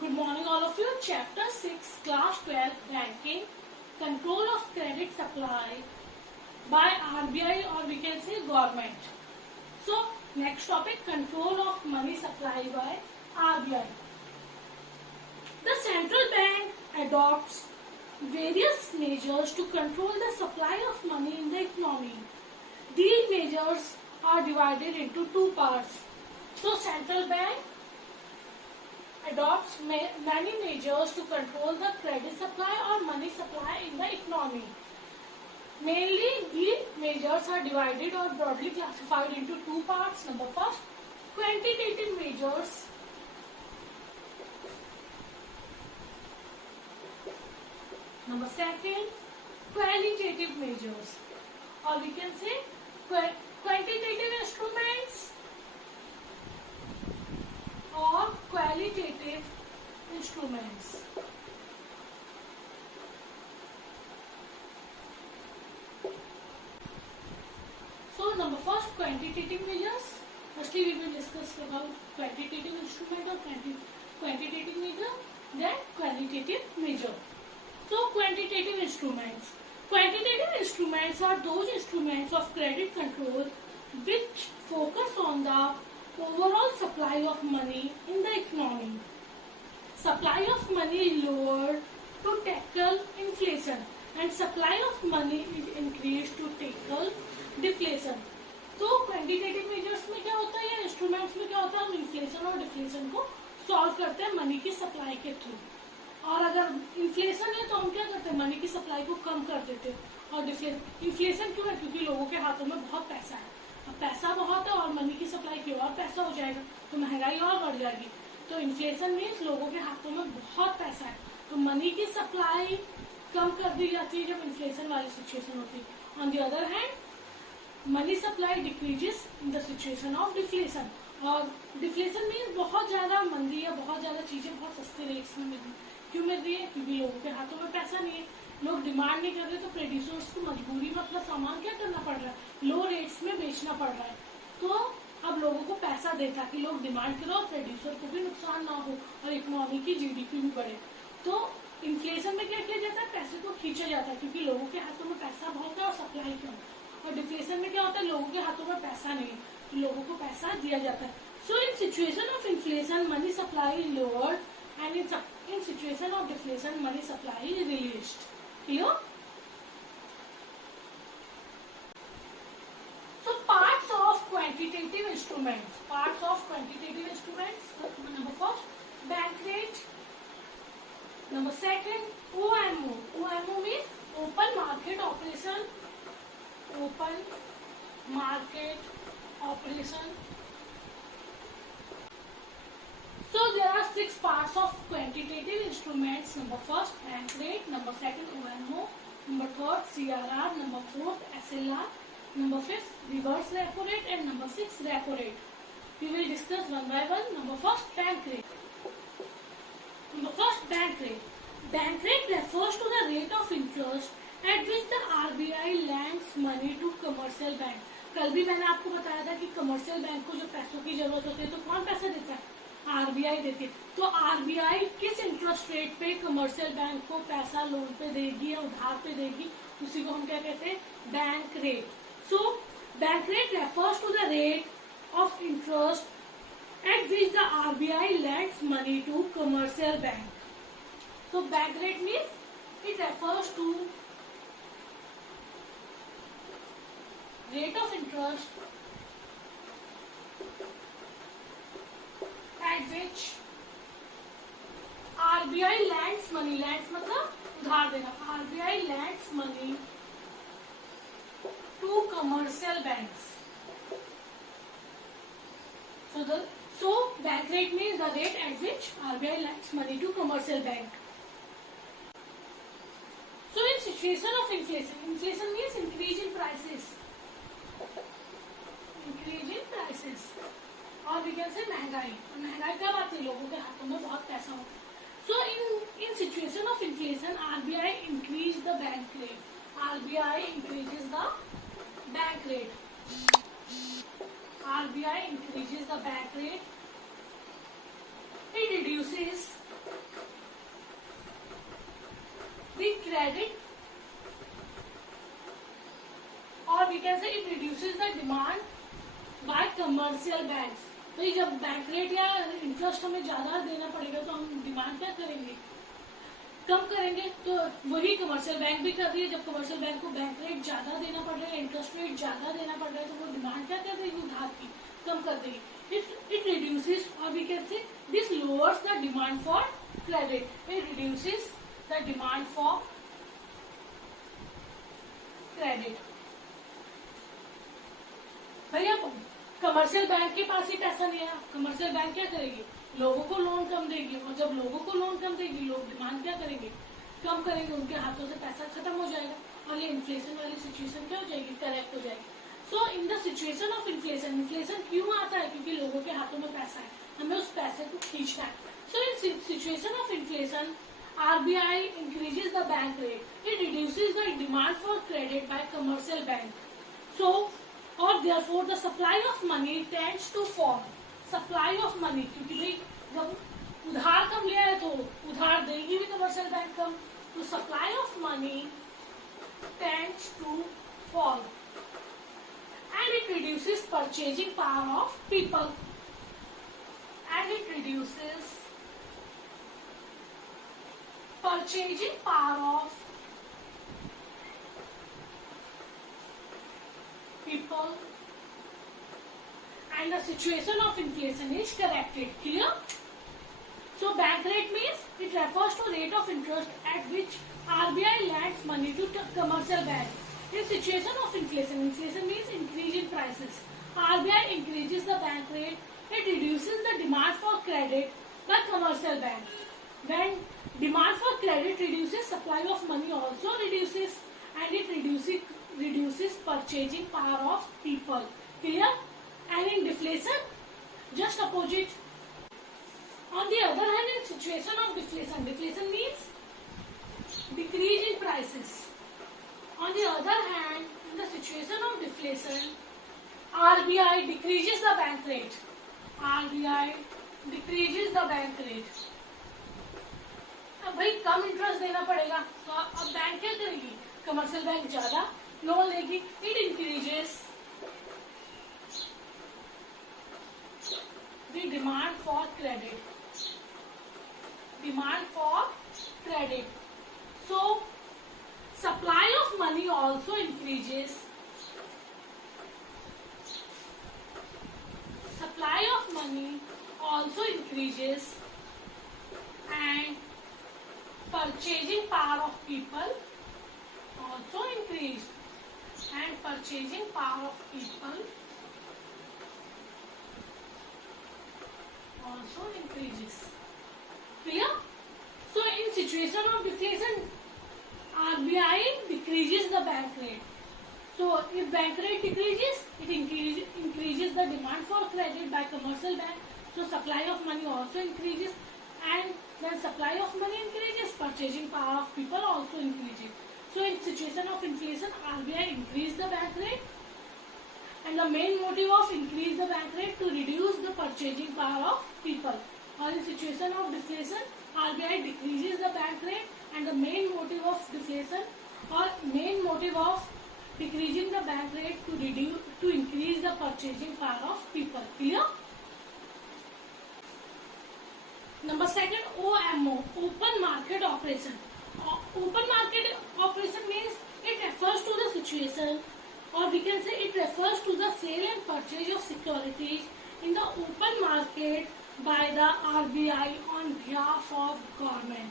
Good morning all of you. Chapter 6, Class 12, Banking, Control of Credit Supply by RBI or we can say government. So, next topic, Control of Money Supply by RBI. The central bank adopts various measures to control the supply of money in the economy. These measures are divided into two parts. So, central bank adopts many measures to control the credit supply or money supply in the economy. Mainly, these measures are divided or broadly classified into two parts. Number first, quantitative measures. Number second, qualitative measures, or we can say quantitative instruments or qualitative instruments. So, number first, quantitative measures. Firstly, we will discuss about quantitative instrument or quantitative measure, then qualitative measure. So, quantitative instruments. Quantitative instruments are those instruments of credit control which focus on the overall supply of money in the economy. Supply of money is lowered to tackle inflation and supply of money is increased to tackle deflation. तो quantitative measures में क्या होता है या instruments में क्या होता है, हम इन्फ्लेशन और डिफ्लेशन को सॉल्व करते हैं मनी की सप्लाई के थ्रू. और अगर इन्फ्लेशन है तो हम क्या करते हैं, मनी की सप्लाई को कम कर देते हैं. और इन्फ्लेशन क्यों है, क्योंकि लोगों के हाथों में बहुत पैसा है. अब पैसा बहुत है और मनी की सप्लाई की और पैसा हो जाएगा तो महंगाई और बढ़ जाएगी. तो इन्फ्लेशन मीन्स लोगों के हाथों में बहुत पैसा है तो मनी की सप्लाई कम कर दी जाती है जब इन्फ्लेशन वाली सिचुएशन होती है. On the other hand money supply decreases in the situation of deflation. और डिफ्लेशन मीन्स बहुत ज्यादा मंदी है, बहुत ज्यादा चीजें बहुत सस्ते रेट्स में मिल रही. क्यों मिल रही है, क्योंकि लोगों के हाथों में पैसा नहीं है, लोग डिमांड नहीं कर रहे तो प्रोड्यूसर्स को मजबूरी में अपना सामान क्या करना पड़ रहा है, लो रेट्स में बेचना पड़ रहा है. तो अब लोगों को पैसा दे ताकि लोग डिमांड करो और प्रोड्यूसर को भी नुकसान ना हो और इकोनॉमी की जीडीपी भी बढ़े. तो इन्फ्लेशन में क्या किया जाता है, पैसे को खींचा जाता है क्योंकि लोगों के हाथों में पैसा बहुत है और सप्लाई कम. और डिफ्लेशन में क्या होता है, लोगों के हाथों में पैसा नहीं है तो लोगों को पैसा दिया जाता है. So in situation of inflation money supply is lowered and in situation of deflation money supply is released. Clear? So parts of quantitative instruments. Parts of quantitative instruments. Number first, bank rate. Number second, OMO. OMO means open market operation. Open market operation. So there are 6 parts of quantitative instruments. Number first, bank rate. Number second, OMO. Number third, CRR. Number fourth, SLR. Number 5, reverse repo rate, and number 6, repo rate. We will discuss one by one. Number first, bank rate. Number first, bank rate. Bank rate refers to the rate of interest at which the RBI lends money to commercial bank. कल भी मैंने आपको बताया था कि commercial bank को जो पैसों की जरूरत होती है तो कौन पैसा देता है, आरबीआई देती है. तो आरबीआई किस इंटरेस्ट रेट पे कमर्शियल बैंक को पैसा लोन पे देगी या उधार पे देगी, उसी को हम क्या कहते हैं, bank rate. So, bank rate refers to the rate of interest at which the RBI lends money to commercial bank. So, bank rate means it refers to rate of interest at which RBI lends money. Lends मतलब उधार देना. RBI lends money to commercial banks. So bank rate means the rate at which RBI lends money to commercial bank. So in situation of inflation, inflation means increase in prices. Increase in prices. और we can say महंगाई. और महंगाई कब आती है, लोगों के हाथों में बहुत पैसा होता है. So in situation of inflation, RBI increase the bank rate. RBI increases the bank rate. RBI increases the bank rate. It reduces credit, or we can say it reduces the demand by commercial banks. भाई जब bank rate या interest हमें ज्यादा देना पड़ेगा तो हम demand क्या करेंगे, कम करेंगे. तो वही कमर्शियल बैंक भी कर रही है. जब कमर्शियल बैंक को बैंक रेट ज्यादा देना पड़ रहा है, इंटरेस्ट रेट ज्यादा देना पड़ रहा है, तो वो डिमांड क्या कर देगी, उधार की कम कर देगी. It reduces, or we can say this lowers the demand for credit. It reduces the demand for credit. भैया कमर्शियल बैंक के पास ही पैसा नहीं है, कमर्शियल बैंक क्या करेगी, लोगों को लोन कम देगी. और जब लोगों को लोन कम देगी, लोग डिमांड क्या करेंगे, कम करेंगे. उनके हाथों से पैसा खत्म हो जाएगा और ये इन्फ्लेशन वाली सिचुएशन क्या हो जाएगी, करेक्ट हो जाएगी. So in the situation of inflation, inflation क्यों आता है, क्योंकि लोगों के हाथों में पैसा है, हमें उस पैसे को खींचना है. So in situation of inflation RBI increases the bank rate. It reduces the demand for credit by commercial bank. So, or therefore the supply of money tends to fall. Supply of money, क्योंकि भाई जब उधार कम लिया है तो उधार देगी भी कमर्शियल बैंक कम, तो supply of money tends to fall. And it reduces purchasing power of people. And it reduces purchasing power of people. And the situation of inflation is corrected. Clear? So bank rate means it refers to rate of interest at which RBI lends money to commercial banks. In situation of inflation, inflation means increase in prices. RBI increases the bank rate. It reduces the demand for credit by commercial banks. When demand for credit reduces, supply of money also reduces, and it reduces purchasing power of people. Clear? And in deflation, just opposite. On the other hand, in situation of deflation, deflation means decrease in prices. On the other hand, in the situation of deflation, RBI decreases the bank rate. RBI decreases the bank rate. अब भाई कम interest देना पड़ेगा, तो अब bank क्या करेगी, commercial bank ज्यादा loan लेगी. It increases the demand for credit. Demand for credit. So, supply of money also increases. Supply of money also increases, and purchasing power of people also increase. And purchasing power of people also increases. Clear? So in situation of deflation, RBI decreases the bank rate. So if bank rate decreases, it increases the demand for credit by commercial bank. So supply of money also increases, and when supply of money increases, purchasing power of people also increases. So in situation of inflation, RBI increase the bank rate, and the main motive of increase the bank rate to reduce the purchasing power of people. Or in situation of deflation, RBI decreases the bank rate, and the main motive of deflation or main motive of decreasing the bank rate to increase the purchasing power of people. Clear? Number second, OMO, open market operation. Open market operation means it refers to the situation, or we can say it refers to the sale and purchase of securities in the open market by the RBI on behalf of government.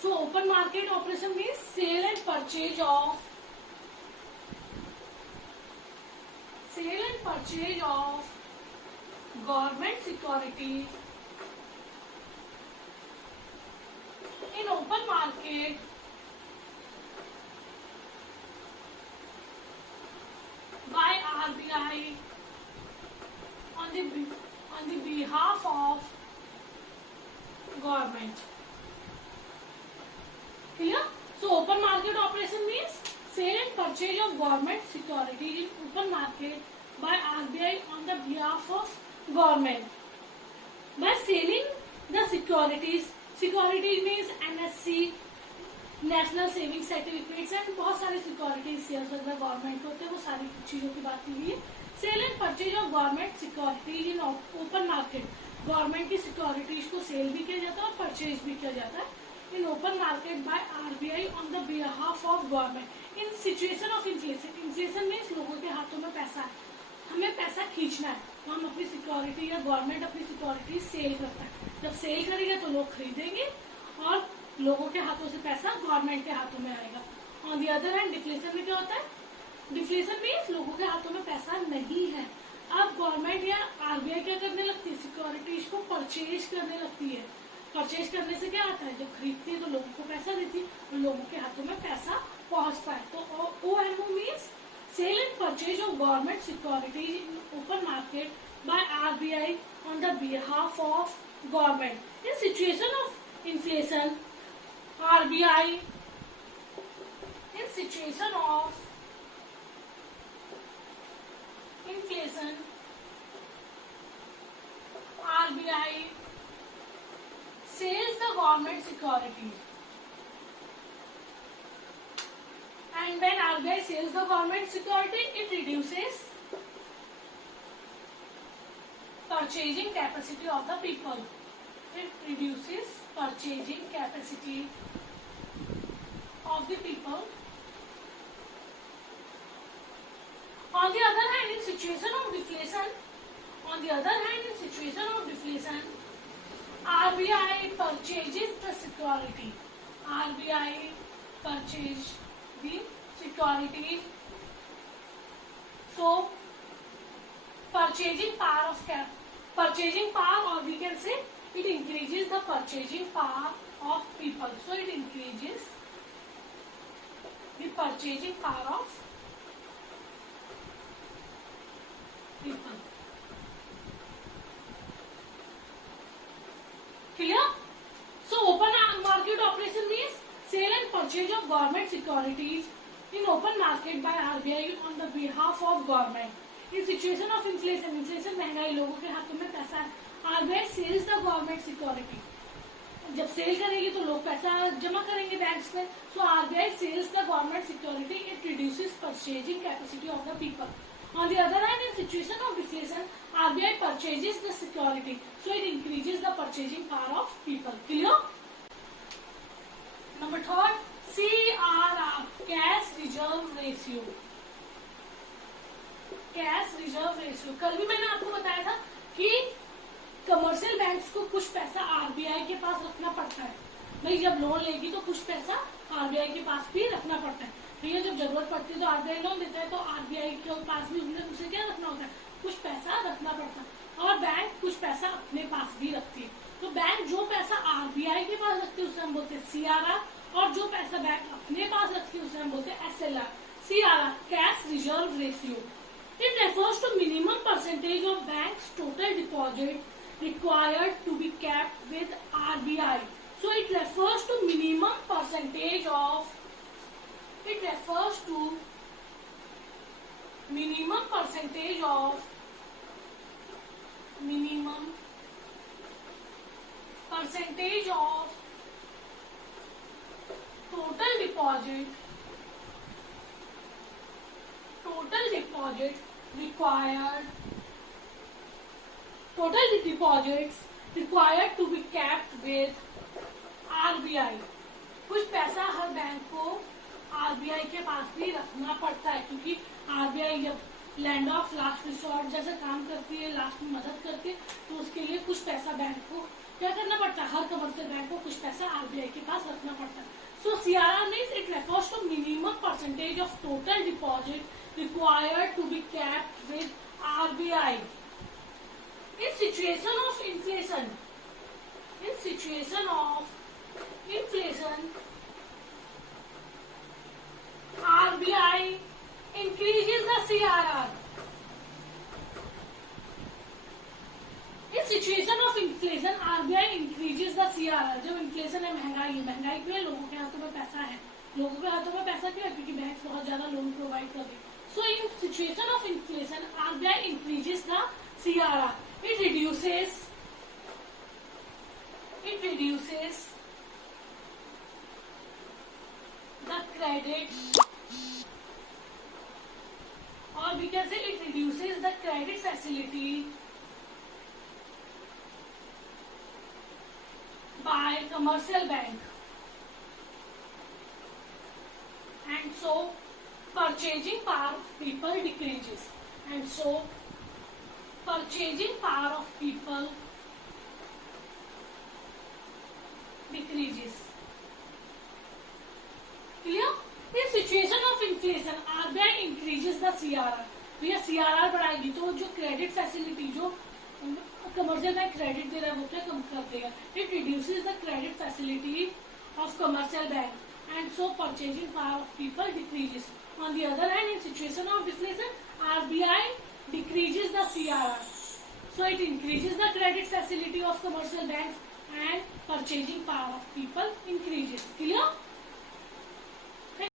So open market operation means sale and purchase of government securities in open market by RBI on the behalf of government. Clear? So open market operation means sale and purchase of government securities in open market by RBI on the behalf of government. By selling the securities means NSE, national saving certificates and बहुत सारे securities share अगर government होते हैं, वो सारी चीजों की बात की गई है। Sale and purchase of government securities in open market, government की सिक्योरिटीज को सेल भी किया जाता है और परचेज भी किया जाता है इन open market by RBI on the behalf of government in situation of inflation. Inflation means लोगों के हाथों में पैसा है, हमें पैसा खींचना है, तो हम अपनी सिक्योरिटी या गवर्नमेंट अपनी सिक्योरिटी सेल करता है। जब सेल करेगा तो लोग खरीदेंगे और लोगों के हाथों से पैसा गवर्नमेंट के हाथों में आएगा। On the other hand deflation में क्या होता है? डिफ्लेशन मीन्स लोगों के हाथों में पैसा नहीं है। अब गवर्नमेंट या आरबीआई क्या करने लगती है? सिक्योरिटीज को परचेज करने लगती है। परचेज करने से क्या आता है? जब खरीदती है तो लोगों को पैसा देती है और लोगों के हाथों में पैसा पहुंचता है। तो OMO means sale and purchase of government securities in open market by RBI on the behalf of government in situation of inflation. RBI in situation of inflation, RBI sells the government securities, and when RBI sells the government security, it reduces purchasing capacity of the people. It reduces purchasing capacity of the people. On the other hand, in situation of deflation, RBI purchases the security. RBI purchase the security. So, purchasing power, or we can say it increases the purchasing power of people. So it increases the purchasing power of people. Clear? So open market operation means sale and purchase of government securities in open market by RBI on the behalf of government. In situation of inflation, महंगाई, लोगों के हाथों में पैसा है, RBI sells the government security. जब cell करेगी तो लोग पैसा जमा करेंगे बैंक्स में. So RBI sells the government security. It reduces purchasing capacity of the people. On the other hand, in situation of deflation, RBI purchases the security. So it increases the purchasing power of people. Clear? Number third, CRR, cash reserve ratio. Cash reserve ratio. कल भी मैंने आपको बताया था कि commercial banks को कुछ पैसा आरबीआई के पास रखना पड़ता है. भाई जब लोन लेगी तो कुछ पैसा आरबीआई के पास भी रखना पड़ता है. भैया जब जरूरत पड़ती है तो आरबीआई लोन देता है, तो आरबीआई के पास भी उसे क्या रखना होता है? कुछ पैसा रखना पड़ता है. और बैंक कुछ पैसा अपने पास भी रखती है. तो बैंक जो पैसा आरबीआई के पास रखती है उसे हम बोलते हैं CRR, और जो पैसा बैंक अपने पास रखती है उसे हम बोलते हैं SLR. CRR, cash reserve ratio. It refers to minimum percentage of bank's total deposit required to be kept with RBI. So it refers to minimum percentage of total deposits required to be kept with RBI. कुछ पैसा हर bank को RBI के पास भी रखना पड़ता है, क्योंकि RBI जब लैंड ऑफ लास्ट रिसोर्ट जैसे काम करती है, लास्ट में मदद करती है, तो उसके लिए कुछ पैसा बैंक को क्या करना पड़ता है? हर कमर्शियल बैंक को कुछ पैसा आरबीआई के पास रखना पड़ता है. So CRR means it refers to minimum percentage of total deposit required to be kept with RBI. In situation of inflation, RBI increases the CRR. In situation of inflation, RBI increases the CRR. जब inflation है, महंगाई क्यों है? लोगों के हाथों में पैसा है. लोगों के हाथों में पैसा क्यों है? क्योंकि बैंक बहुत ज्यादा लोन प्रोवाइड कर रही है. So in situation of inflation, RBI increases the CRR. It reduces credit, or we can say it reduces the credit facility by commercial bank, and so purchasing power of people decreases, and so purchasing power of people decreases. Clear? In situation of inflation, RBI increases the CRR. भैया CRR बढ़ाएगी तो जो credit facility जो commercial bank credit दे रहा है वो क्या कम कर देगा. It reduces the credit facility of commercial bank and so purchasing power of people decreases. On the other hand, in situation of deflation, RBI decreases the CRR. So it increases the credit facility of commercial banks and purchasing power of people increases. Clear?